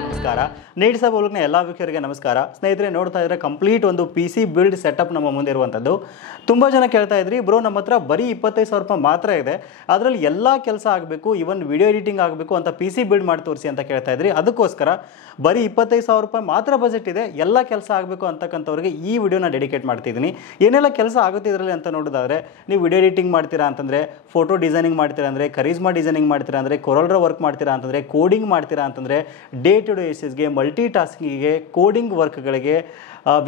ನಮಸ್ಕಾರ. ನೇಡ್ ಸಾಬ್ ಒಳಗಿನ ಎಲ್ಲ ವೀಕ್ಷಕರಿಗೆ ನಮಸ್ಕಾರ. ಸ್ನೇಹಿತರೆ, ನೋಡ್ತಾ ಇದ್ರೆ ಕಂಪ್ಲೀಟ್ ಒಂದು PC ಬಿಲ್ಡ್ ಸೆಟಪ್ ನಮ್ಮ ಮುಂದೆ ಇರುವಂಥದ್ದು. ತುಂಬ ಜನ ಕೇಳ್ತಾ ಇದ್ರಿ, ಬ್ರೋ ನಮ್ಮ ಹತ್ರ ಬರೀ 25,000 ರೂಪಾಯಿ ಮಾತ್ರ ಇದೆ, ಅದರಲ್ಲಿ ಎಲ್ಲ ಕೆಲಸ ಆಗಬೇಕು, ಇವನ್ ವಿಡಿಯೋ ಎಡಿಟಿಂಗ್ ಆಗಬೇಕು ಅಂತ PC ಬಿಲ್ಡ್ ಮಾಡಿ ತೋರಿಸಿ ಅಂತ ಕೇಳ್ತಾ ಇದ್ರಿ. ಅದಕ್ಕೋಸ್ಕರ ಬರೀ 25,000 ರೂಪಾಯಿ ಮಾತ್ರ ಬಜೆಟ್ ಇದೆ, ಎಲ್ಲ ಕೆಲಸ ಆಗಬೇಕು ಅಂತಕ್ಕಂಥವ್ರಿಗೆ ಈ ವಿಡಿಯೋನ ಡೆಡಿಕೇಟ್ ಮಾಡ್ತಿದ್ದೀನಿ. ಏನೆಲ್ಲ ಕೆಲಸ ಆಗುತ್ತೆ ಇದರಲ್ಲಿ ಅಂತ ನೋಡೋದಾದರೆ, ನೀವು ವಿಡಿಯೋ ಎಡಿಟಿಂಗ್ ಮಾಡ್ತೀರಾ ಅಂತಂದರೆ, ಫೋಟೋ ಡಿಸೈನಿಂಗ್ ಮಾಡ್ತೀರಾ ಅಂದರೆ, ಕರಿಸ್ಮಾ ಡಿಸೈನಿಂಗ್ ಮಾಡ್ತೀರಾ ಅಂದರೆ, ಕೊರಲ್ರ ವರ್ಕ್ ಮಾಡ್ತೀರಾ ಅಂತಂದರೆ, ಕೋಡಿಂಗ್ ಮಾಡ್ತೀರಾ ಅಂತಂದರೆ, ಡೇ ಟು ಡೇ ಬೇಸಿಸ್ಗೆ, ಮಲ್ಟಿ ಟಾಸ್ಕಿಂಗಿಗೆ, ಕೋಡಿಂಗ್ ವರ್ಕ್ಗಳಿಗೆ,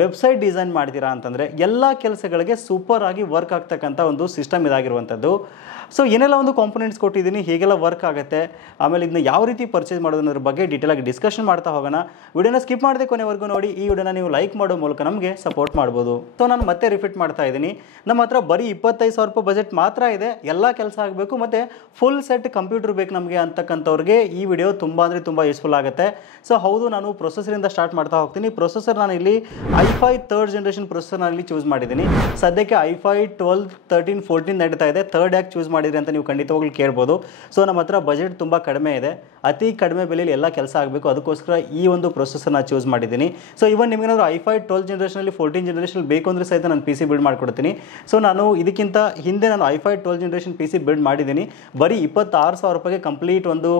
ವೆಬ್ಸೈಟ್ ಡಿಸೈನ್ ಮಾಡ್ತೀರಾ ಅಂತಂದರೆ ಎಲ್ಲ ಕೆಲಸಗಳಿಗೆ ಸೂಪರ್ ಆಗಿ ವರ್ಕ್ ಆಗ್ತಕ್ಕಂಥ ಒಂದು ಸಿಸ್ಟಮ್ ಇದಾಗಿರುವಂಥದ್ದು. ಸೊ ಏನೆಲ್ಲ ಒಂದು ಕಾಂಪೊನೆಂಟ್ಸ್ ಕೊಟ್ಟಿದ್ದೀನಿ, ಹೇಗೆಲ್ಲ ವರ್ಕ್ ಆಗುತ್ತೆ, ಆಮೇಲೆ ಇದನ್ನ ಯಾವ ರೀತಿ ಪರ್ಚೇಸ್ ಮಾಡೋದ್ರ ಬಗ್ಗೆ ಡೀಟೇಲಾಗಿ ಡಿಸ್ಕಷನ್ ಮಾಡ್ತಾ ಹೋಗೋಣ. ವಿಡಿಯೋನ ಸ್ಕಿಪ್ ಮಾಡದೆ ಕೊನೆವರೆಗೂ ನೋಡಿ. ಈ ವಿಡಿಯೋನ ನೀವು ಲೈಕ್ ಮಾಡೋ ಮೂಲಕ ನಮಗೆ ಸಪೋರ್ಟ್ ಮಾಡ್ಬೋದು. ಸೊ ನಾನು ಮತ್ತೆ ರಿಪೀಟ್ ಮಾಡ್ತಾ ಇದ್ದೀನಿ, ನಮ್ಮ ಹತ್ರ ಬರೀ 25,000 ರೂಪಾಯಿ ಬಜೆಟ್ ಮಾತ್ರ ಇದೆ, ಎಲ್ಲ ಕೆಲಸ ಆಗಬೇಕು ಮತ್ತು ಫುಲ್ ಸೆಟ್ ಕಂಪ್ಯೂಟರ್ ಬೇಕು ನಮಗೆ ಅಂತಕ್ಕಂಥವ್ರಿಗೆ ಈ ವಿಡಿಯೋ ತುಂಬ ಅಂದರೆ ತುಂಬ ಯೂಸ್ಫುಲ್ ಆಗುತ್ತೆ. ಸೊ ಹೌದು, ನಾನು ಪ್ರೊಸೆಸರಿಂದ ಸ್ಟಾರ್ಟ್ ಮಾಡ್ತಾ ಹೋಗ್ತೀನಿ. ಪ್ರೊಸೆಸರ್ ನಾನು ಇಲ್ಲಿ i5 3rd ಜನರೇಷನ್ ಪ್ರೊಸೆಸರ್ ನಾನು ಚೂಸ್ ಮಾಡಿದ್ದೀನಿ. ಸದ್ಯಕ್ಕೆ i5 12, 13, 14 ನಡೀತಾ ಇದೆ. ಥರ್ಡ್ ಯಾಕೆ ಚೂಸ್ ಮಾಡಿದ್ರಿ ಅಂತ ನೀವು ಖಂಡಿತವಾಗ್ಲೂ ಕೇಳ್ಬೋದು. ಸೊ ನಮ್ಮ ಹತ್ರ ಬಜೆಟ್ ತುಂಬ ಕಡಿಮೆ ಇದೆ, ಅತಿ ಕಡಿಮೆ ಬೆಲೆಯಲ್ಲಿ ಎಲ್ಲ ಕೆಲಸ ಆಗಬೇಕು, ಅದಕ್ಕೋಸ್ಕರ ಈ ಒಂದು ಪ್ರೊಸೆಸರ್ನ ಚೂಸ್ ಮಾಡಿದ್ದೀನಿ. ಸೊ ಇವನ್ ನಿಮಗೇನಾದ್ರು i5 12 ಜನರೇಷನಲ್ಲಿ 14 ಜನರೇಷನ್ ಬೇಕು ಅಂದರೆ ಸಹಿತ ನಾನು PC ಬಿಲ್ಡ್ ಮಾಡಿಕೊಡ್ತೀನಿ. ಸೊ ನಾನು ಇದಕ್ಕಿಂತ ಹಿಂದೆ ನಾನು i5 12 ಜನರೇಷನ್ PC ಬಿಲ್ಡ್ ಮಾಡಿದ್ದೀನಿ. ಬರೀ 26,000 ರೂಪಾಯಿಗೆ ಕಂಪ್ಲೀಟ್ ಒಂದು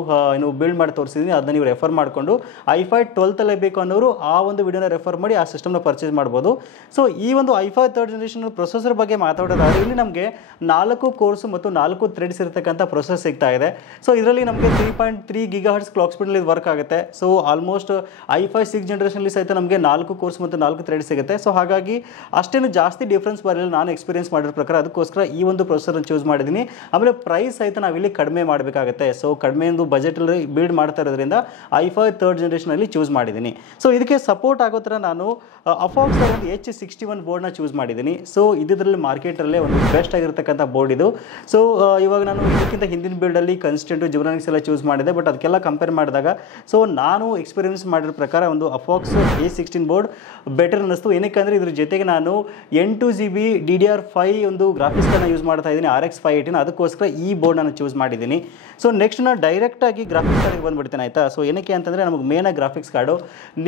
ಬಿಲ್ಡ್ ಮಾಡಿ ತೋರಿಸಿದ್ದೀನಿ. ಅದನ್ನ ನೀವು ರೆಫರ್ ಮಾಡಿಕೊಂಡು i5 12 ಬೇಕು ಅನ್ನೋರು ಆ ಒಂದು ವಿಡಿಯೋನ ರೆಫರ್ ಮಾಡಿ ಆ ಸಿಸ್ಟಮ್ನ ಪರ್ಚೇಸ್ ಮಾಡ್ಬೋದು. ಸೊ ಈ ಒಂದು i5 3rd ಜನರೇಷನ್ ಪ್ರೊಸೆಸರ್ ಬಗ್ಗೆ ಮಾತಾಡೋದಾದ್ರೆ, ಇಲ್ಲಿ ನಮಗೆ 4 ಕೋರ್ಸ್ ಮತ್ತು 4 ಥ್ರೆಡ್ಸ್ ಇರತಕ್ಕಂಥ ಪ್ರೊಸೆಸರ್ ಸಿಗ್ತಾ ಇದೆ. ಸೊ ಇದರಲ್ಲಿ ನಮಗೆ 3.3 GHz ಕ್ಲಾಕ್ ಸ್ಪೀಡಲ್ಲಿ ವರ್ಕ್ ಆಗುತ್ತೆ. ಸೊ ಆಲ್ಮೋಸ್ಟ್ i5 6 ಜನರೇಷನಲ್ಲಿ ಸಹಿತ ನಮಗೆ 4 ಕೋರ್ಸ್ ಮತ್ತು 4 ಥ್ರೆಡ್ ಸಿಗುತ್ತೆ. ಸೊ ಹಾಗಾಗಿ ಅಷ್ಟೇನು ಜಾಸ್ತಿ ಡಿಫ್ರೆನ್ಸ್ ಬರಲಿಲ್ಲ ನಾನು ಎಕ್ಸ್ಪೀರಿಯನ್ಸ್ ಮಾಡಿರೋ ಪ್ರಕಾರ, ಅದಕ್ಕೋಸ್ಕರ ಈ ಒಂದು ಪ್ರೊಸೆಸರ್ನ ಚೂಸ್ ಮಾಡಿದ್ದೀನಿ. ಆಮೇಲೆ ಪ್ರೈಸ್ ಸಹಿತ ನಾವಿಲ್ಲಿ ಕಡಿಮೆ ಮಾಡಬೇಕಾಗುತ್ತೆ. ಸೊ ಕಡಿಮೆ ಒಂದು ಬಜೆಟಲ್ಲಿ ಬಿಲ್ಡ್ ಮಾಡ್ತಾ ಇರೋದ್ರಿಂದ i5 3rd ಜನರೇಷನಲ್ಲಿ ಚೂಸ್ ಮಾಡಿದ್ದೀನಿ. ಸೊ ಇದಕ್ಕೆ ಸಪೋರ್ಟ್ ಆಗೋ ಥರ ನಾನು ಅಫಾಕ್ಸ್ ಒಂದು H61 ಬೋರ್ಡ್ನ ಚೂಸ್ ಮಾಡಿದ್ದೀನಿ. ಸೊ ಇದರಲ್ಲಿ ಮಾರ್ಕೆಟಲ್ಲೇ ಒಂದು ಬೆಸ್ಟ್ ಆಗಿರ್ತಕ್ಕಂಥ ಬೋರ್ಡ್ ಇದು. ಸೊ ಇವಾಗ ನಾನು ಇದಕ್ಕಿಂತ ಹಿಂದಿನ ಬಿಲ್ಡಲ್ಲಿ ಕನ್ಸ್ಟೆಂಟು ಜಿಬ್ರಾನಿಕ್ಸ್ ಎಲ್ಲ ಚೂಸ್ ಮಾಡಿದೆ, ಬಟ್ ಅದಕ್ಕೆಲ್ಲ ಕಂಪೇರ್ ಮಾಡಿದಾಗ ಸೊ ನಾನು ಎಕ್ಸ್ಪೀರಿಯನ್ಸ್ ಮಾಡಿರೋ ಪ್ರಕಾರ ಒಂದು ಅಫಾಕ್ಸ್ A16 ಬೋರ್ಡ್ ಬೆಟರ್ ಅನ್ನಿಸ್ತು. ಏನಕ್ಕೆ ಅಂದರೆ ಇದ್ರ ಜೊತೆಗೆ ನಾನು 8 GB DDR5 ಒಂದು ಗ್ರಾಫಿಕ್ಸ್ನ ಯೂಸ್ ಮಾಡ್ತಾ ಇದ್ದೀನಿ, RX 518. ಅದಕ್ಕೋಸ್ಕರ ಈ ಬೋರ್ಡ್ ನಾನು ಚೂಸ್ ಮಾಡಿದ್ದೀನಿ. ಸೊ ನೆಕ್ಸ್ಟ್ ನಾನು ಡೈರೆಕ್ಟಾಗಿ ಗ್ರಾಫಿಕ್ಸ್ ಕಾರ್ಡಿಗೆ ಬಂದುಬಿಡ್ತೇನೆ, ಆಯಿತಾ. ಸೊ ಏನಕ್ಕೆ ಅಂತಂದರೆ ನಮಗೆ ಮೇನಾಗಿ ಗ್ರಾಫಿಕ್ಸ್ ಕಾರ್ಡು,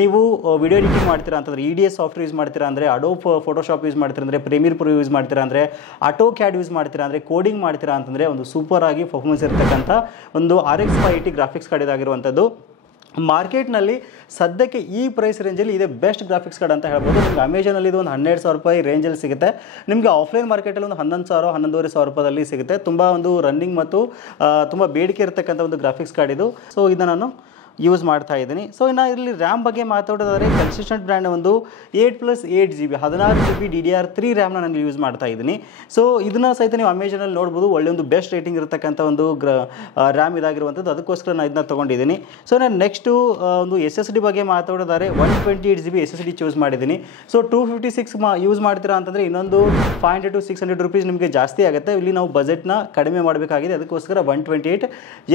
ನೀವು ವಿಡಿಯೋ ಎಡಿಟಿಂಗ್ ಮಾಡ್ತೀರಾ ಅಂತಂದರೆ EDS ಸಾಫ್ಟ್ವೇರ್ ಯೂಸ್ ಮಾಡ್ತೀರಾ ಅಂದರೆ, ಅಡೋಬ್ ಫೋಟೋಶಾಪ್ ಯೂಸ್ ಮಾಡ್ತೀರಾ ಅಂದರೆ, ಪ್ರೀಮಿಯರ್ ಪ್ರೋ ಯೂಸ್ ಮಾಡ್ತೀರಾ ಅಂದರೆ, ಆಟೋ ಕ್ಯಾಡ್ ಯೂಸ್ ಮಾಡ್ತೀರಾ ಅಂದರೆ, ಕೋಡಿಂಗ್ ಮಾಡ್ತೀರಾ ಅಂತಂದರೆ ಒಂದು ಸೂಪರ್ ಆಗಿ ಪರ್ಫಾರ್ಮೆನ್ಸ್ ಇರತಕ್ಕಂಥ ಒಂದು RX 580 ಗ್ರಾಫಿಕ್ಸ್ ಕಾರ್ಡ್ ಇದಾಗಿರುವಂಥದ್ದು. ಮಾರ್ಕೆಟ್ನಲ್ಲಿ ಸದ್ಯಕ್ಕೆ ಈ ಪ್ರೈಸ್ ರೇಂಜಲ್ಲಿ ಇದೆ ಬೆಸ್ಟ್ ಗ್ರಾಫಿಕ್ಸ್ ಕಾರ್ಡ್ ಅಂತ ಹೇಳ್ಬೋದು. ನಿಮ್ಗೆ ಅಮೆಜಾನಲ್ಲಿ ಇದು ಒಂದು 12,000 ರೂಪಾಯಿ ರೇಂಜಲ್ಲಿ ಸಿಗುತ್ತೆ. ನಿಮಗೆ ಆಫ್ಲೈನ್ ಮಾರ್ಕೆಟಲ್ಲಿ ಒಂದು 11,000 11,500 ರೂಪಾಯಿದಲ್ಲಿ ಸಿಗುತ್ತೆ. ತುಂಬ ಒಂದು ರನ್ನಿಂಗ್ ಮತ್ತು ತುಂಬ ಬೇಡಿಕೆ ಇರತಕ್ಕಂಥ ಒಂದು ಗ್ರಾಫಿಕ್ಸ್ ಕಾರ್ಡ್ ಇದು. ಸೊ ಇದನ್ನು ನಾನು ಯೂಸ್ ಮಾಡ್ತಾ ಇದ್ದೀನಿ. ಸೊ ಇನ್ನು ಇಲ್ಲಿ ರ್ಯಾಮ್ ಬಗ್ಗೆ ಮಾತಾಡೋದಾದರೆ, ಕನ್ಸಿಸ್ಟೆಂಟ್ ಬ್ರ್ಯಾಂಡ್ ಒಂದು 8+8 GB 16 GB DDR3 ರ್ಯಾಮ್ನ ನಾನು ಯೂಸ್ ಮಾಡ್ತಾ ಇದ್ದೀನಿ. ಸೊ ಇದನ್ನು ಸಹಿತ ನೀವು ಅಮೆಜಾನಲ್ಲಿ ನೋಡ್ಬೋದು, ಒಳ್ಳೆ ಒಂದು ಬೆಸ್ಟ್ ರೇಟಿಂಗ್ ಇರತಕ್ಕಂಥ ಒಂದು ರ್ಯಾಮ್ ಇದಾಗಿರುವಂಥದ್ದು. ಅದಕ್ಕೋಸ್ಕರ ನಾನು ಇದನ್ನ ತೊಗೊಂಡಿದ್ದೀನಿ. ಸೊ ನಾನು ನೆಕ್ಸ್ಟು ಒಂದು SSD ಬಗ್ಗೆ ಮಾತಾಡೋದಾದರೆ 128 GB SSD ಚೂಸ್ ಮಾಡಿದ್ದೀನಿ. ಸೊ 256 ಯೂಸ್ ಮಾಡ್ತೀರಾ ಅಂತಂದರೆ ಇನ್ನೊಂದು 500 to 600 ರೂಪೀಸ್ ನಿಮಗೆ ಜಾಸ್ತಿ ಆಗುತ್ತೆ. ಇಲ್ಲಿ ನಾವು ಬಜೆಟ್ನ ಕಡಿಮೆ ಮಾಡಬೇಕಾಗಿದೆ, ಅದಕ್ಕೋಸ್ಕರ 128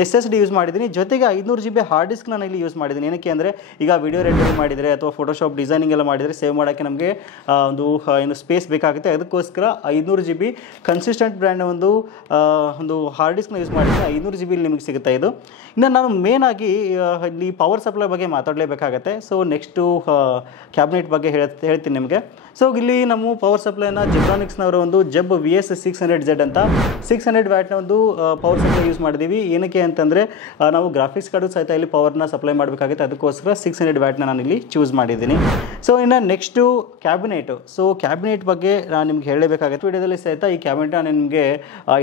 SSD ಯೂಸ್ ಮಾಡಿದ್ದೀನಿ. ಜೊತೆಗೆ 500 GB ಹಾರ್ಡ್ ಡಿಸ್ಕ್ ನಾನು ಇಲ್ಲಿ ಯೂಸ್ ಮಾಡಿದ್ದೀನಿ. ಏನಕ್ಕೆ ಅಂದರೆ ಈಗ ವಿಡಿಯೋ ರೆಂಡರಿಂಗ್ ಮಾಡಿದರೆ ಅಥವಾ ಫೋಟೋಶಾಪ್ ಡಿಸೈನಿಂಗ್ ಎಲ್ಲ ಮಾಡಿದರೆ ಸೇವ್ ಮಾಡೋಕ್ಕೆ ನಮಗೆ ಒಂದು ಸ್ಪೇಸ್ ಬೇಕಾಗುತ್ತೆ. ಅದಕ್ಕೋಸ್ಕರ 500 GB ಕನ್ಸಿಸ್ಟೆಂಟ್ ಬ್ರ್ಯಾಂಡ್ ಒಂದು ಹಾರ್ಡ್ ಡಿಸ್ಕ್ನ ಯೂಸ್ ಮಾಡಿದ್ದೀನಿ. 500 GB ನಿಮಗೆ ಸಿಗುತ್ತೆ ಇದು. ಇನ್ನು ನಾನು ಮೇನ್ ಆಗಿ ಇಲ್ಲಿ ಪವರ್ ಸಪ್ಲೈ ಬಗ್ಗೆ ಮಾತಾಡಲೇಬೇಕಾಗತ್ತೆ. ಸೊ ನೆಕ್ಸ್ಟು ಕ್ಯಾಬಿನೆಟ್ ಬಗ್ಗೆ ಹೇಳ್ತೀನಿ ನಿಮಗೆ. ಸೊ ಇಲ್ಲಿ ನಮ್ಮ ಪವರ್ ಸಪ್ಲೈನ ಜಿಬ್ರಾನಿಕ್ಸ್ನವರ ಒಂದು ಜಬ್ VS600Z ಅಂತ 600 ವ್ಯಾಟ್ನ ಒಂದು ಪವರ್ ಸಪ್ಲೈ ಯೂಸ್ ಮಾಡಿದ್ದೀವಿ. ಏನಕ್ಕೆ ಅಂತಂದರೆ ನಾವು ಗ್ರಾಫಿಕ್ಸ್ ಕಾರ್ಡು ಸಹಿತ ಇಲ್ಲಿ ಪವರ್ನ ಸಪ್ಲೈ ಮಾಡಬೇಕಾಗುತ್ತೆ, ಅದಕ್ಕೋಸ್ಕರ 600 ವ್ಯಾಟ್ನ ನಾನು ಇಲ್ಲಿ ಚೂಸ್ ಮಾಡಿದ್ದೀನಿ. ಸೊ ಇನ್ನು ನೆಕ್ಸ್ಟು ಕ್ಯಾಬಿನೆಟು. ಸೊ ಕ್ಯಾಬಿನೆಟ್ ಬಗ್ಗೆ ನಾನು ನಿಮ್ಗೆ ಹೇಳಬೇಕಾಗುತ್ತೆ. ವಿಡಿಯೋದಲ್ಲಿ ಸಹಿತ ಈ ಕ್ಯಾಬಿನೆಟ್ನ ನಿಮಗೆ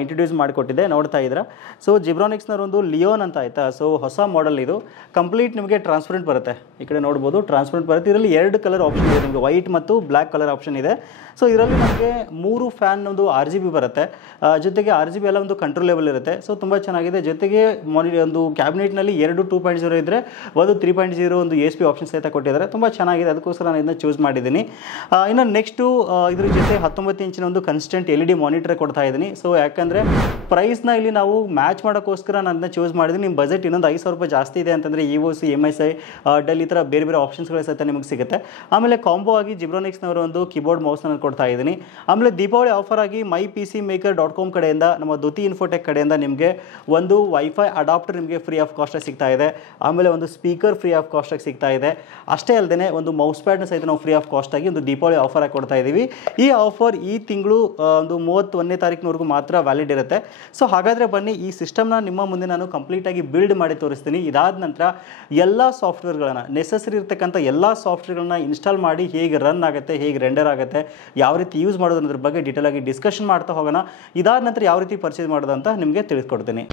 ಇಂಟ್ರೊಡ್ಯೂಸ್ ಮಾಡಿಕೊಟ್ಟಿದ್ದೆ, ನೋಡ್ತಾ ಇದ್ದೀರಾ. ಸೊ ಜಿಬ್ರಾನಿಕ್ಸ್ನವ್ರ ಒಂದು ಲಿಯೋನ್ ಅಂತ ಆಯಿತಾ. ಸೊ ಹೊಸ ಮಾಡೆಲ್ ಇದು, ಕಂಪ್ಲೀಟ್ ನಿಮಗೆ ಟ್ರಾನ್ಸ್ಪರೆಂಟ್ ಬರುತ್ತೆ. ಈ ಕಡೆ ನೋಡ್ಬೋದು ಟ್ರಾನ್ಸ್ಪರೆಂಟ್ ಬರುತ್ತೆ. ಇದರಲ್ಲಿ 2 ಕಲರ್ ಆಪ್ಷನ್ ಇದೆ ನಿಮಗೆ, ವೈಟ್ ಮತ್ತು ಬ್ಲ್ಯಾಕ್ ಕಲರ್ ಆಪ್ಷನ್ ಇದೆ. ಸೊ ಇದರಲ್ಲಿ ನಮಗೆ 3 ಫ್ಯಾನ್ ಒಂದು RGB ಬರುತ್ತೆ, ಜೊತೆಗೆ RGB ಎಲ್ಲ ಒಂದು ಕಂಟ್ರೋಲೇಬಲ್ ಇರುತ್ತೆ. ಸೊ ತುಂಬ ಚೆನ್ನಾಗಿದೆ. ಜೊತೆಗೆ ಒಂದು ಕ್ಯಾಬಿನೆಟ್ನಲ್ಲಿ 2 2.0 ನೋಡಿದರೆ ಒಂದು 3.0 ಒಂದು ESP ಆಪ್ಷನ್ ಸಹಿತ ಕೊಟ್ಟಿದ್ದಾರೆ, ತುಂಬ ಚೆನ್ನಾಗಿದೆ, ಅದಕ್ಕೋಸ್ಕರ ನಾನು ಇದನ್ನ ಚೂಸ್ ಮಾಡಿದ್ದೀನಿ. ಇನ್ನು ನೆಕ್ಸ್ಟು ಇದ್ರ ಜೊತೆ 19 ಇಂಚಿನ ಒಂದು ಕನ್ಸ್ಟೆಂಟ್ LED ಮಾನಿಟರ್ ಕೊಡ್ತಾ ಇದ್ದೀನಿ. ಸೊ ಯಾಕಂದರೆ ಪ್ರೈಸ್ನ ಇಲ್ಲಿ ನಾವು ಮ್ಯಾಚ್ ಮಾಡೋಕ್ಕೋಸ್ಕರ ನಾನು ಅದನ್ನ ಚೂಸ್ ಮಾಡಿದ್ದೀನಿ. ನಿಮ್ಮ ಬಜೆಟ್ ಇನ್ನೊಂದು 5,000 ರೂಪಾಯಿ ಜಾಸ್ತಿ ಇದೆ ಅಂತಂದರೆ EOS, MSI, ಡೆಲ್ ಈ ಥರ ಬೇರೆ ಬೇರೆ ಆಪ್ಷನ್ಸ್ಗಳು ಸಹಿತ ನಿಮಗೆ ಸಿಗುತ್ತೆ. ಆಮೇಲೆ ಕಾಂಬೋ ಆಗಿ ಜಿಬ್ರಾನಿಕ್ಸ್ನವರು ಒಂದು ಕೀಬೋರ್ಡ್ ಮೌಸ್ನ ಕೊಡ್ತಾ ಇದ್ದೀನಿ. ಆಮೇಲೆ ದೀಪಾವಳಿ ಆಫರ್ ಆಗಿ mypcmaker.com ಕಡೆಯಿಂದ, ನಮ್ಮ ದುತಿ ಇನ್ಫೋಟೆಕ್ ಕಡೆಯಿಂದ ನಿಮಗೆ ಒಂದು ವೈಫೈ ಅಡಾಪ್ಟರ್ ನಿಮಗೆ ಫ್ರೀ ಆಫ್ ಕಾಸ್ಟಾಗಿ ಸಿಗ್ತಾ ಇದೆ. ಆಮೇಲೆ ಒಂದು ಸ್ಪೀಕರ್ ಫ್ರೀ ಆಫ್ ಕಾಸ್ಟಾಗಿ ಸಿಗ್ತಾ ಇದೆ. ಅಷ್ಟೇ ಅಲ್ಲದೆ ಒಂದು ಮೌಸ್ ಪ್ಯಾಡ್ನ ಸಹಿತ ನಾವು ಫ್ರೀ ಆಫ್ ಕಾಸ್ಟಾಗಿ ಒಂದು ದೀಪಾವಳಿ ಆಫರ್ ಆಗಿ ಕೊಡ್ತಾ ಇದ್ದೀವಿ. ಈ ಆಫರ್ ಈ ತಿಂಗಳು ಒಂದು 31ನೇ ತಾರೀಕಿನವರೆಗೂ ಮಾತ್ರ ವ್ಯಾಲಿಡ್ ಇರುತ್ತೆ. ಸೊ ಹಾಗಾದರೆ ಬನ್ನಿ, ಈ ಸಿಸ್ಟಮ್ನ ನಿಮ್ಮ ಮುಂದೆ ನಾನು ಕಂಪ್ಲೀಟಾಗಿ ಬಿಲ್ಡ್ ಮಾಡಿ ತೋರಿಸ್ತೀನಿ. ಇದಾದ ನಂತರ ಎಲ್ಲ ಸಾಫ್ಟ್ವೇರ್ಗಳನ್ನು, ನೆಸೆಸರಿ ಇರ್ತಕ್ಕಂಥ ಎಲ್ಲ ಸಾಫ್ಟ್ವೇರ್ಗಳನ್ನ ಇನ್ಸ್ಟಾಲ್ ಮಾಡಿ ಹೇಗೆ ರನ್ ಆಗುತ್ತೆ, ಹೇಗೆ ರೆಂಡರ್ ಆಗುತ್ತೆ, ಯಾವ ರೀತಿ ಯೂಸ್ ಮಾಡೋದು ಅನ್ನೋದ್ರ ಬಗ್ಗೆ ಡೀಟೇಲ್ ಆಗಿ ಡಿಸ್ಕಷನ್ ಮಾಡ್ತಾ ಹೋಗೋಣ. ಇದಾದ ನಂತರ ಯಾವ ರೀತಿ ಪರ್ಚೇಸ್ ಮಾಡೋದು ಅಂತ ನಿಮಗೆ ತಿಳಿಸ್ಕೊಡ್ತೀನಿ.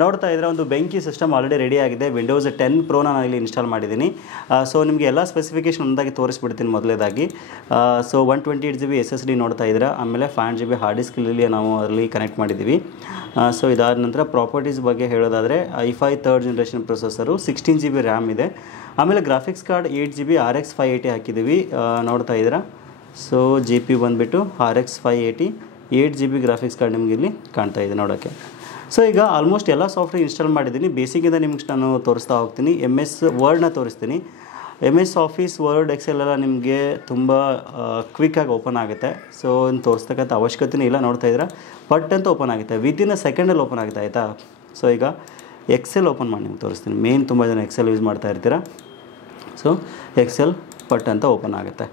ನೋಡ್ತಾ ಇದ್ರೆ ಒಂದು ಬೆಂಕಿ ಸಿಸ್ಟಮ್ ಆಲ್ರೆಡಿ ರೆಡಿ ಆಗಿದೆ. ವಿಂಡೋಸ್ 10 Pro ನಾನು ಇಲ್ಲಿ ಇನ್ಸ್ಟಾಲ್ ಮಾಡಿದ್ದೀನಿ. ಸೊ ನಿಮಗೆ ಎಲ್ಲ ಸ್ಪೆಸಿಫಿಕೇಶನ್ ಒಂದಾಗಿ ತೋರಿಸ್ಬಿಡ್ತೀನಿ. ಮೊದಲೇದಾಗಿ ಸೊ 128 GB SSD ನೋಡ್ತಾ ಇದ್ದೀರಾ. ಆಮೇಲೆ 5 GB ಹಾರ್ಡ್ ಡಿಸ್ಕ್ ಇಲ್ಲಿ ನಾವು ಅಲ್ಲಿ ಕನೆಕ್ಟ್ ಮಾಡಿದ್ದೀವಿ. ಸೊ ಇದಾದ ನಂತರ ಪ್ರಾಪರ್ಟೀಸ್ ಬಗ್ಗೆ ಹೇಳೋದಾದರೆ i5 3rd generation processor, 16 GB RAM ಇದೆ. ಆಮೇಲೆ ಗ್ರಾಫಿಕ್ಸ್ ಕಾರ್ಡ್ 8 GB RX 580 ಹಾಕಿದ್ದೀವಿ. ನೋಡ್ತಾ ಇದ್ದೀರಾ. ಸೊ GPU ಬಂದುಬಿಟ್ಟು RX 580, 8 GB ಗ್ರಾಫಿಕ್ಸ್ ಕಾರ್ಡ್ ನಿಮಗೆ ಇಲ್ಲಿ ಕಾಣ್ತಾ ಇದೆ ನೋಡೋಕ್ಕೆ. ಸೊ ಈಗ ಆಲ್ಮೋಸ್ಟ್ ಎಲ್ಲ ಸಾಫ್ಟ್ವೇರ್ ಇನ್ಸ್ಟಾಲ್ ಮಾಡಿದ್ದೀನಿ. ಬೇಸಿಕ್ಕಿಂದ ನಿಮ್ಗೆ ನಾನು ತೋರಿಸ್ತಾ ಹೋಗ್ತೀನಿ. MS ವರ್ಡ್ನ ತೋರಿಸ್ತೀನಿ. MS ಆಫೀಸ್, ವರ್ಡ್, ಎಕ್ಸೆಲ್ ಎಲ್ಲ ನಿಮಗೆ ತುಂಬ ಕ್ವಿಕ್ಕಾಗಿ ಓಪನ್ ಆಗುತ್ತೆ. ಸೊ ಇನ್ನು ತೋರಿಸ್ತಕ್ಕಂಥ ಅವಶ್ಯಕತೆಯೂ ಇಲ್ಲ. ನೋಡ್ತಾ ಇದ್ದೀರಾ, ಪಟ್ ಅಂತ ಓಪನ್ ಆಗುತ್ತೆ, ವಿತಿನ್ ಅ ಸೆಕೆಂಡಲ್ಲಿ ಓಪನ್ ಆಗುತ್ತೆ, ಆಯಿತಾ. ಸೊ ಈಗ ಎಕ್ಸೆಲ್ ಓಪನ್ ಮಾಡಿ ನಿಮ್ಗೆ ತೋರಿಸ್ತೀನಿ. ಮೇನ್ ತುಂಬ ಜನ ಎಕ್ಸೆಲ್ ಯೂಸ್ ಮಾಡ್ತಾ ಇರ್ತೀರಾ. ಸೊ ಎಕ್ಸೆಲ್ ಪಟ್ ಅಂತ ಓಪನ್ ಆಗುತ್ತೆ.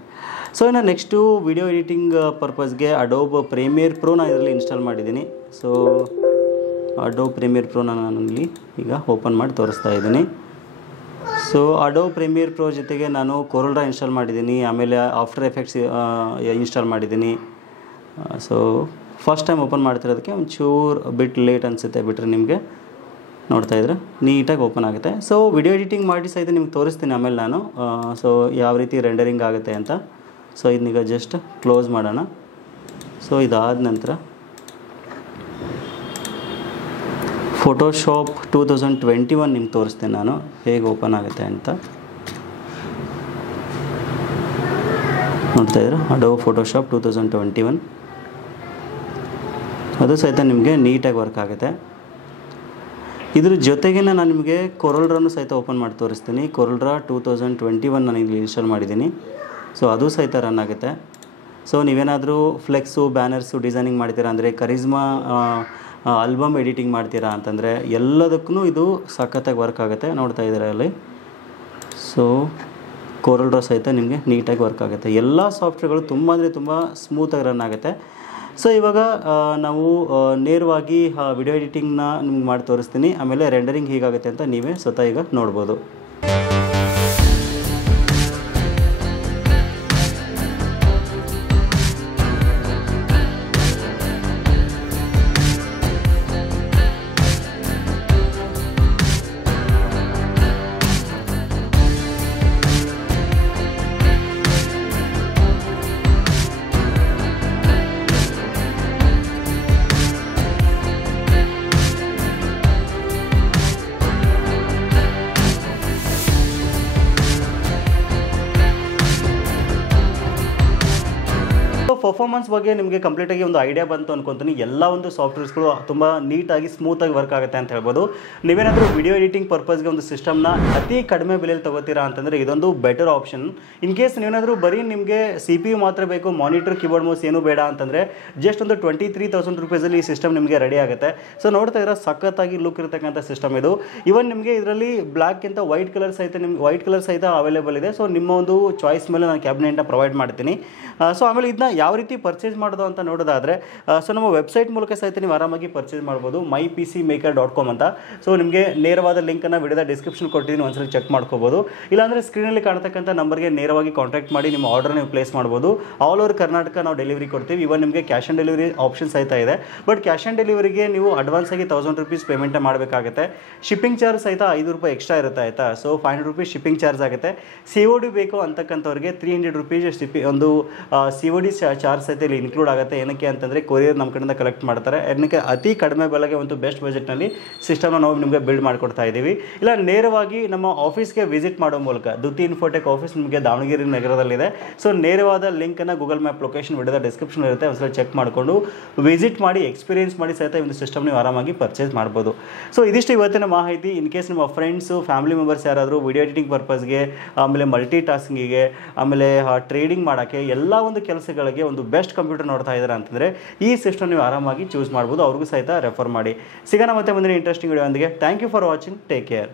ಸೊ ಇನ್ನು ನೆಕ್ಸ್ಟು ವಿಡಿಯೋ ಎಡಿಟಿಂಗ್ ಪರ್ಪಸ್ಗೆ ಅಡೋಬ್ ಪ್ರೀಮಿಯರ್ ಪ್ರೋ ನಾನು ಇದರಲ್ಲಿ ಇನ್ಸ್ಟಾಲ್ ಮಾಡಿದ್ದೀನಿ. ಸೊ ಅಡೋಬ್ ಪ್ರೀಮಿಯರ್ ಪ್ರೋನ ನಾನು ಇಲ್ಲಿ ಈಗ ಓಪನ್ ಮಾಡಿ ತೋರಿಸ್ತಾ ಇದ್ದೀನಿ. ಸೊ ಅಡೋಬ್ ಪ್ರೀಮಿಯರ್ ಪ್ರೋ ಜೊತೆಗೆ ನಾನು ಕೊರಲ್ರಾ ಇನ್ಸ್ಟಾಲ್ ಮಾಡಿದ್ದೀನಿ. ಆಮೇಲೆ ಆಫ್ಟರ್ ಎಫೆಕ್ಟ್ಸ್ ಇನ್ಸ್ಟಾಲ್ ಮಾಡಿದ್ದೀನಿ. ಸೊ ಫಸ್ಟ್ ಟೈಮ್ ಓಪನ್ ಮಾಡ್ತಿರೋದಕ್ಕೆ ಒಂಚೂರು ಬಿಟ್ ಲೇಟ್ ಅನಿಸುತ್ತೆ, ಬಿಟ್ಟರೆ ನಿಮಗೆ ನೋಡ್ತಾ ಇದ್ರೆ ನೀಟಾಗಿ ಓಪನ್ ಆಗುತ್ತೆ. ಸೊ ವಿಡಿಯೋ ಎಡಿಟಿಂಗ್ ಮಾಡಿ ಸಹಿತ ನಿಮ್ಗೆ ತೋರಿಸ್ತೀನಿ ಆಮೇಲೆ ನಾನು. ಸೊ ಯಾವ ರೀತಿ ರೆಂಡರಿಂಗ್ ಆಗುತ್ತೆ ಅಂತ. ಸೊ ಇದನ್ನೀಗ ಜಸ್ಟ್ ಕ್ಲೋಸ್ ಮಾಡೋಣ. ಸೊ ಇದಾದ ನಂತರ ಫೋಟೋಶಾಪ್ 2021 ನಿಮ್ಗೆ ತೋರಿಸ್ತೇನೆ ನಾನು ಹೇಗೆ ಓಪನ್ ಆಗುತ್ತೆ ಅಂತ. ನೋಡ್ತಾ ಇದ್ದೀರಾ, ಅಡೋಬ್ ಫೋಟೋಶಾಪ್ 2021 ಅದು ಸಹಿತ ನಿಮಗೆ ನೀಟಾಗಿ ವರ್ಕ್ ಆಗುತ್ತೆ. ಇದ್ರ ಜೊತೆಗೆ ನಾನು ನಿಮಗೆ ಕೊರಲ್ರಾನು ಸಹಿತ ಓಪನ್ ಮಾಡಿ ತೋರಿಸ್ತೀನಿ. ಕೊರಲ್ರಾ 2021 ನಾನು ಇಲ್ಲಿ ಇನ್ಸ್ಟಾಲ್ ಮಾಡಿದ್ದೀನಿ. ಸೊ ಅದು ಸಹಿತ ರನ್ ಆಗುತ್ತೆ. ಸೊ ನೀವೇನಾದರೂ ಫ್ಲೆಕ್ಸು, ಬ್ಯಾನರ್ಸು ಡಿಸೈನಿಂಗ್ ಮಾಡ್ತೀರಾ ಅಂದರೆ, ಕರಿಜ್ಮಾ ಆಲ್ಬಮ್ ಎಡಿಟಿಂಗ್ ಮಾಡ್ತೀರಾ ಅಂತಂದರೆ ಎಲ್ಲದಕ್ಕೂ ಇದು ಸಖತ್ತಾಗಿ ವರ್ಕ್ ಆಗುತ್ತೆ. ನೋಡ್ತಾ ಇದ್ದೀರಾ ಅಲ್ಲಿ. ಸೊ ಕೊರಲ್ರಾ ಸಹಿತ ನಿಮಗೆ ನೀಟಾಗಿ ವರ್ಕ್ ಆಗುತ್ತೆ. ಎಲ್ಲ ಸಾಫ್ಟ್ವೇರ್ಗಳು ತುಂಬ ಅಂದರೆ ತುಂಬ ಸ್ಮೂತಾಗಿ ರನ್ ಆಗುತ್ತೆ. ಸೊ ಇವಾಗ ನಾವು ನೇರವಾಗಿ ವಿಡಿಯೋ ಎಡಿಟಿಂಗ್ನ ನಿಮ್ಗೆ ಮಾಡಿ ತೋರಿಸ್ತೀನಿ. ಆಮೇಲೆ ರೆಂಡರಿಂಗ್ ಹೀಗಾಗುತ್ತೆ ಅಂತ ನೀವೇ ಸ್ವತಃ ಈಗ ನೋಡ್ಬೋದು. ಪರ್ಫಾರ್ಮೆನ್ಸ್ ಬಗ್ಗೆ ನಿಮಗೆ ಕಂಪ್ಲೀಟಾಗಿ ಒಂದು ಐಡಿಯಾ ಬಂತು ಅನ್ಕೊಂತೀನಿ. ಎಲ್ಲ ಒಂದು ಸಾಫ್ಟ್ವೇರ್ಸ್ಗಳು ತುಂಬ ನೀಟಾಗಿ ಸ್ಮೂತಾಗಿ ವರ್ಕ್ ಆಗುತ್ತೆ ಅಂತ ಹೇಳ್ಬೋದು. ನೀವೇನಾದರೂ ವಿಡಿಯೋ ಎಡಿಟಿಂಗ್ ಪರ್ಪಸ್ಗೆ ಒಂದು ಸಿಸ್ಟಮ್ನ ಅತಿ ಕಡಿಮೆ ಬೆಲೆಯಲ್ಲಿ ತಗೋತೀರಾ ಅಂತಂದರೆ ಇದೊಂದು ಬೆಟರ್ ಆಪ್ಷನ್. ಇನ್ ಕೇಸ್ ನೀವೇನಾದರೂ ಬರೀ ನಿಮಗೆ CPU ಮಾತ್ರ ಬೇಕು, ಮಾನಿಟರ್ ಕೀಬೋರ್ಡ್ ಮೌಸ್ ಏನೂ ಬೇಡ ಅಂತಂದರೆ ಜಸ್ಟ್ ಒಂದು 23,000 ರೂಪೀಸಲ್ಲಿ ಈ ಸಿಸ್ಟಮ್ ನಿಮಗೆ ರೆಡಿ ಆಗುತ್ತೆ. ಸೊ ನೋಡ್ತಾ ಇರೋ ಸಖತ್ತಾಗಿ ಲುಕ್ ಇರತಕ್ಕಂಥ ಸಿಸ್ಟಮ್ ಇದು. ಇವನ್ ನಿಮಗೆ ಇದರಲ್ಲಿ ಬ್ಲ್ಯಾಕ್ಗಿಂತ ವೈಟ್ ಕಲರ್ ಸಹಿತ ಅವೈಲೇಬಲ್ ಇದೆ. ಸೊ ನಿಮ್ಮ ಒಂದು ಚಾಯ್ಸ್ ಮೇಲೆ ನಾನು ಕ್ಯಾಬಿನೆಟ್ನ ಪ್ರೊವೈಡ್ ಮಾಡ್ತೀನಿ. ಸೊ ಆಮೇಲೆ ಇದನ್ನ ಯಾವ ರೀತಿ ಪರ್ಚೇಸ್ ಮಾಡೋದು ಅಂತ ನೋಡೋದಾದರೆ ಸೊ ನಮ್ಮ ವೆಬ್ಸೈಟ್ ಮೂಲಕ ಸಹಿತ ನೀವು ಆರಾಮಾಗಿ ಪರ್ಚೇಸ್ ಮಾಡ್ಬೋದು, mypcmaker.com ಅಂತ. ಸೊ ನಿಮಗೆ ನೇರವಾದ ಲಿಂಕನ್ನು ವಿಡಿಯೋದ ಡಿಸ್ಕ್ರಿಪ್ಷನ್ ಕೊಟ್ಟಿದ್ದೀನಿ, ಒಂದ್ಸಲ ಚೆಕ್ ಮಾಡ್ಕೋಬೋದು. ಇಲ್ಲಾಂದರೆ ಸ್ಕ್ರೀನಲ್ಲಿ ಕಾಣ್ತಕ್ಕಂಥ ನಂಬರ್ಗೆ ನೇರವಾಗಿ ಕಾಂಟ್ಯಾಕ್ಟ್ ಮಾಡಿ ನಿಮ್ಮ ಆರ್ಡರ್ ನೀವು ಪ್ಲೇಸ್ ಮಾಡ್ಬೋದು. ಆಲ್ ಓವರ್ ಕರ್ನಾಟಕ ನಾವು ಡೆಲಿವರಿ ಕೊಡ್ತೀವಿ. ಇವನ್ ನಿಮಗೆ ಕ್ಯಾಶ್ ಆನ್ ಡೆಲಿವರಿ ಆಪ್ಷನ್ ಸಹಿತ ಇದೆ. ಬಟ್ ಕ್ಯಾಶ್ ಆನ್ ಡೆಲಿವರಿಗೆ ನೀವು ಅಡ್ವಾನ್ಸ್ ಆಗಿ 1000 ರೂಪೀಸ್ ಪೇಮೆಂಟ್ ಮಾಡಬೇಕಾಗುತ್ತೆ. ಶಿಪ್ಪಿಂಗ್ ಚಾರ್ಜ್ ಸಹಿತ 5 ರೂಪಾಯಿ ಎಕ್ಸ್ಟ್ರಾ ಇರುತ್ತೆ ಆಯಿತಾ. ಸೊ 500 ರೂಪೀಸ್ ಶಿಪ್ಪಿಂಗ್ ಚಾರ್ಜ್ ಆಗುತ್ತೆ. COD ಬೇಕು ಅಂತಕ್ಕಂಥವ್ರಿಗೆ 300 ರೂಪೀಸ್ ಒಂದು COD ಚಾರ್ಜ್ ಸಹಿತ ಇಲ್ಲಿ ಇನ್ಕ್ಲೂಡ್ ಆಗುತ್ತೆ. ಏನಕ್ಕೆ ಅಂತಂದರೆ ಕೊರಿಯರ್ ನಮ್ಮ ಕಡೆಯಿಂದ ಕಲೆಕ್ಟ್ ಮಾಡ್ತಾರೆ. ಏನಕ್ಕೆ ಅತಿ ಕಡಿಮೆ ಬೆಲೆಗೆ ಒಂದು ಬೆಸ್ಟ್ ಬಜೆಟ್ನಲ್ಲಿ ಸಿಸ್ಟಮ್ನ ನಾವು ನಿಮಗೆ ಬಿಲ್ಡ್ ಮಾಡಿಕೊಡ್ತಾ ಇದ್ದೀವಿ. ಇಲ್ಲ ನೇರವಾಗಿ ನಮ್ಮ ಆಫೀಸ್ಗೆ ವಿಸಿಟ್ ಮಾಡೋ ಮೂಲಕ ದುತಿ ಇನ್ಫೋಟೆಕ್ ಆಫೀಸ್ ನಿಮಗೆ ದಾವಣಗೆರೆ ನಗರದಲ್ಲಿದೆ. ಸೊ ನೇರವಾದ ಲಿಂಕನ್ನು ಗೂಗಲ್ ಮ್ಯಾಪ್ ಲೊಕೇಶನ್ ವಿಡಿಯೋದ ಡಿಸ್ಕ್ರಿಪ್ಷನ್ ಇರುತ್ತೆ, ಒಂದ್ಸಲ ಚೆಕ್ ಮಾಡಿಕೊಂಡು ವಿಸಿಟ್ ಮಾಡಿ ಎಕ್ಸ್ಪೀರಿಯನ್ಸ್ ಮಾಡಿ ಸಹಿತ ಒಂದು ಸಿಸ್ಟಮ್ ನೀವು ಆರಾಮಾಗಿ ಪರ್ಚೇಸ್ ಮಾಡ್ಬೋದು. ಸೊ ಇದಿಷ್ಟು ಇವತ್ತಿನ ಮಾಹಿತಿ. ಇನ್ ಕೇಸ್ ನಿಮ್ಮ ಫ್ರೆಂಡ್ಸು ಫ್ಯಾಮಿಲಿ ಮೆಂಬರ್ಸ್ ಯಾರಾದರೂ ವಿಡಿಯೋ ಎಡಿಟಿಂಗ್ ಪರ್ಪಸ್ಗೆ, ಆಮೇಲೆ ಮಲ್ಟಿ ಟಾಸ್ಕಿಂಗಿಗೆ, ಆಮೇಲೆ ಟ್ರೇಡಿಂಗ್ ಮಾಡೋಕ್ಕೆ ಎಲ್ಲ ಒಂದು ಕೆಲಸಗಳಿಗೆ ಒಂದು ಬೆಸ್ಟ್ ಕಂಪ್ಯೂಟರ್ ನೋಡ್ತಾ ಇದ್ದಾರೆ ಅಂತಂದರೆ ಈ ಸಿಸ್ಟಮ್ ನೀವು ಆರಾಮಾಗಿ ಚೂಸ್ ಮಾಡ್ಬೋದು. ಅವ್ರಿಗೂ ಸಹಿತ ರೆಫರ್ ಮಾಡಿ. ಸಿಗೋಣ ಮತ್ತೆ ಮುಂದಿನ ಇಂಟ್ರೆಸ್ಟಿಂಗ್ ವಿಡಿಯೋ ಒಂದಿಗೆ. Thank you for watching. Take care.